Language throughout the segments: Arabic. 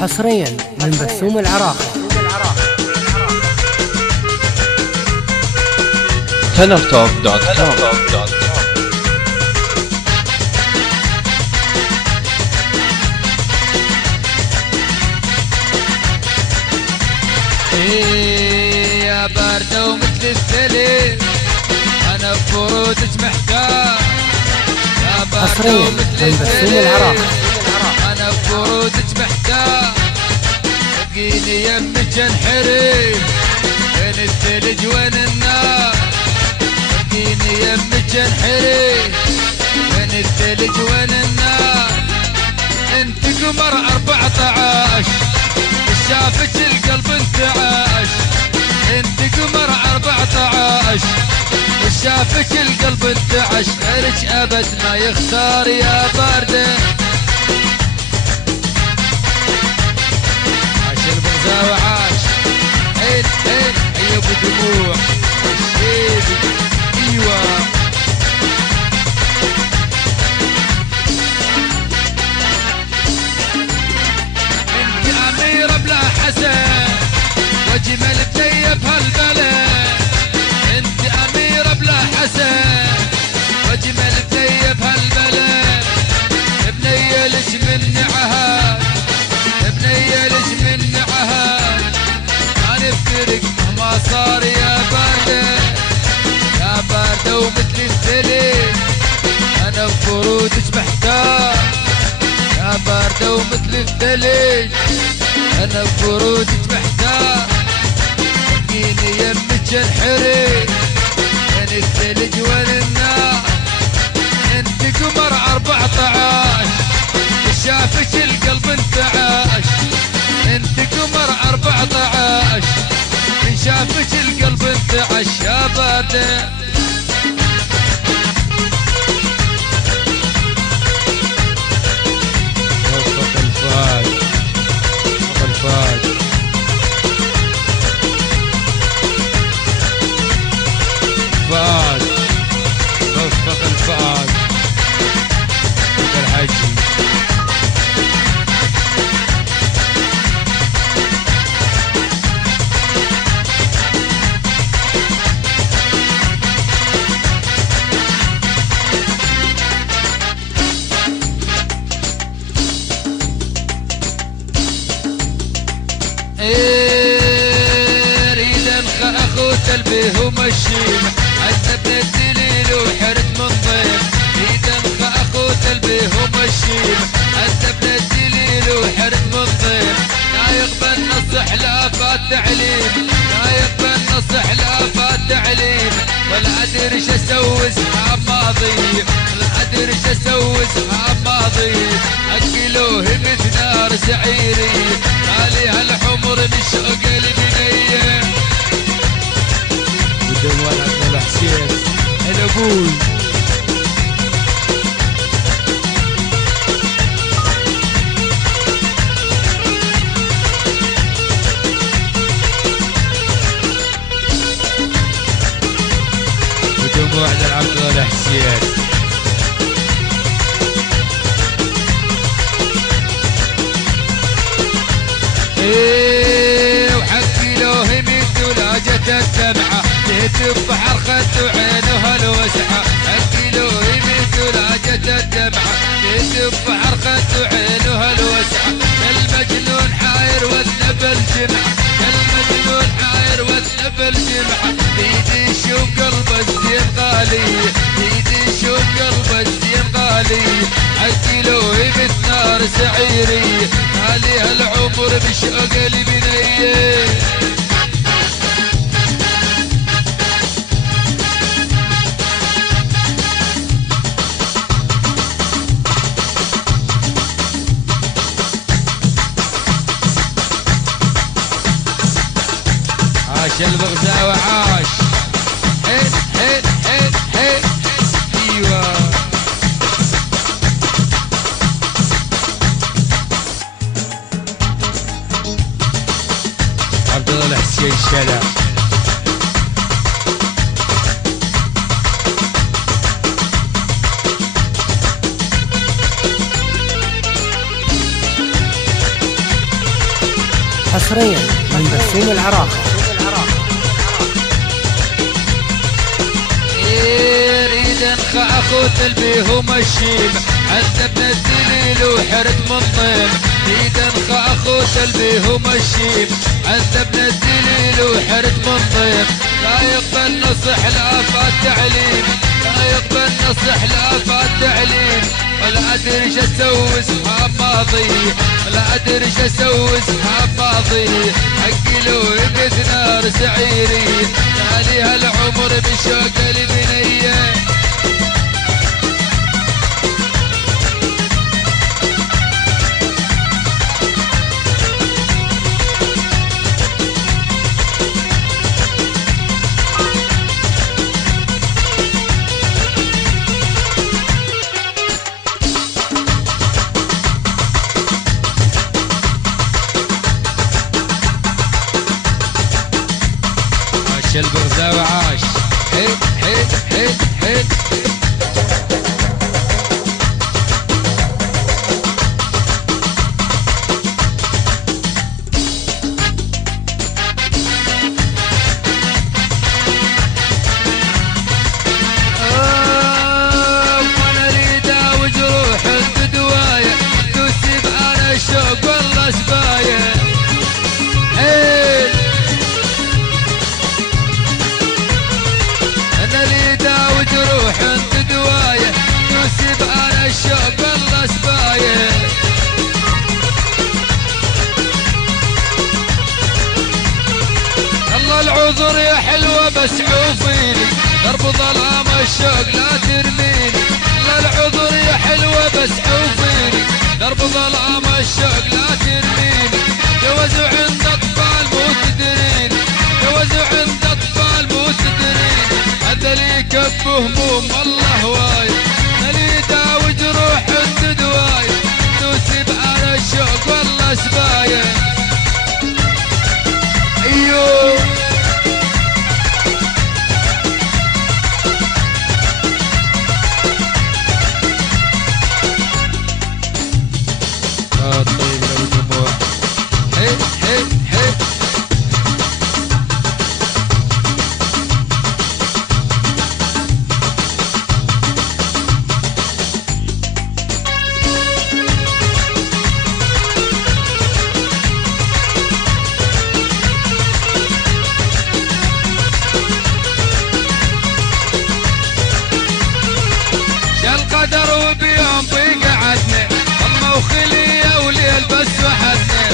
حصريا من بسوم العراقي. TenorTalk.com. يا باردة ومثل الثلج أنا بفرودك محتاج. يا باردة ومثل الثلج أنا بفرودك محتاج. تلقيني يمك انحرف بين الثلج وين النار. تلقيني يمك انحرف بين الثلج وين النار. انت قمر 14 شافك القلب انتعاش. انت قمر 14 شافك القلب انتعاش. غيرك ابد ما يختار يا باردة. عاش البغزة وعاش حيل حيل عيب ودموع الشيبي. ايوه وجمال بطيب هالبلد. انت اميرة بلا حسن وجمال بطيب هالبلد. بنية لش مني عهد بنية لش مني عهد. ما نفترق مهما صار يا باردة. يا باردة ومثل الثلج انا بفرودك محتاج. يا باردة ومثل الثلج انا بفرودك محتاج. تلقيني يمك انحرف بين الثلج وين النار. انت قمر 14 شافك القلب انتعاش. انت قمر 14 شافك القلب انتعاش يا باردة. وفق الفؤاد وفق الفؤاد. فؤاد وفق الفؤاد وفق الحجي. اريد انخى اخوت البيه ومشيمه. عذبنا الدليل وحرت من ضيم. اريد انخى اخوت البيه ومشيمه. عذبنا الدليل وحرت من ضيم. لا يقبل نصح لا فات تعليم. لا يقبل نصح لا فات تعليم. ولا ادري ايش اسوي اصحاب ماضي. ولا ادري ايش اسوي اصحاب ماضي. اكلوه مثل نار سعيري. عليها الحمر من شوق البنيه. ودموع عبد الحسين الابوي. ودموع عبد الحسين. وحكي له هميت ولاجت الدمعة. تهتف بحر خد وعينها الوسعة. حكي له هميت ولاجت الدمعة. تهتف بحر خد وعينها الوسعة. المجنون حاير وذنب الجمعة. المجنون حاير وذنب الجمعة. بيدي شوف قلب الزين غالي. بيدي شوف قلب الزين غالي. حكي له هميت نار سعيري. عليها العمر بشوق البنيه. عاش البغزة وعاش حيل حيل حيل حيل. ايوه عبد الله الحسين الشلا. حصريا من برسوم العراق. يريد انخى اخو تلبيه ومشيم عذبنا الدليل وحرد من ضيم. يريد انخى اخو تلبيه ومشيم عذبنا الدليل وحرد من ضيم. لا يقبل نصح لا فات تعليم، لا يقبل نصح لا فات تعليم. ولا ادري ايش اسوي اصحاب ماضي، ولا ادري ايش اسوي اصحاب ماضي. حقي لو يقث نار سعيري تالي هالعمر بشوق البنيه. البغزاوي عاش حيد حيد حيد حيد. وانا اريد اوج روح بدوايه تسيب انا الشوق والله سبايه. روح انت دوايه يوسف انا الشوق والله سبايه. الله العذر يا حلوه بس عوفيني درب ظلام الشوق لا ترميني. الله العذر يا حلوه بس عوفيني درب ظلام الشوق لا ترميني. جوزوا عند اطفال مو تدريني، جوزوا عند اطفال مو تدريني. هذا لي كف هموم والله هواي اللي داوي جروح انت دواي توسب على الشوق والله سبايه. ايوه طيب لو دموع حيد حيد حيد. القدر وبيوم بيقعدنا أما وخليه وليل بس وحدنا.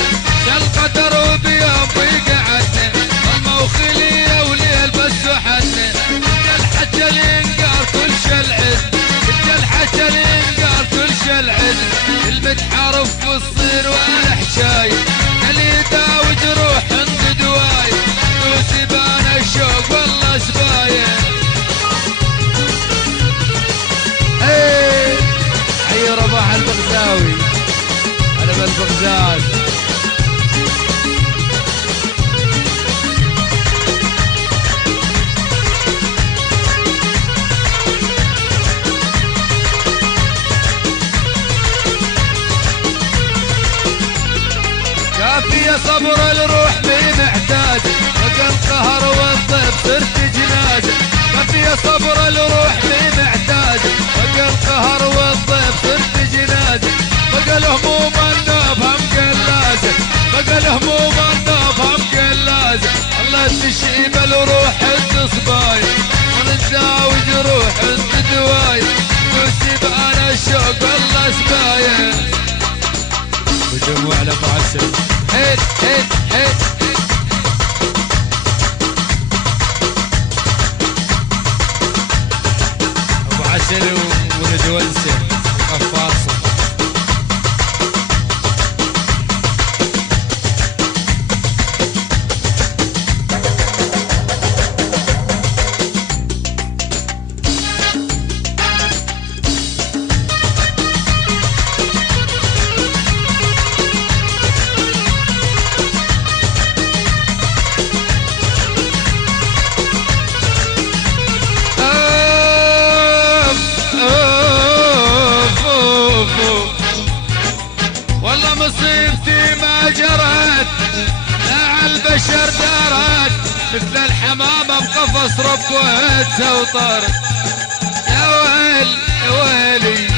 القدر وبيوم بيقعدنا أما وخليه وليل بس وحدنا. الحكى ينقال كل شي العد، الحكى ينقال كل شي العد. المتحارف والصير وانا حشاي اللي يداوي جروح عند دواي توسي بانا الشوق والله سبايه. حي رباح البغزاوي انا بالبغزاد. كافية صبر الروح مي محتاج بقى القهر والضرب صرت جنازة. كافية صبر الروح مي محتاج بقى القهر والضيف صرت جنازة. بقى الهموم النوفها مقلازة، بقى الهموم النوفها مقلازة. الله تشيب الروح انت صبايا ونتداوي جروح انت دوايا تسيب انا الشوق والله سبايا. ودموع على ابو عسل حيد حيد حيد. ابو عسل وندونسه قفاصه. 10 دارات مثل الحمامة بقفص ربوتها وطارت. يا ويلي يا ويلي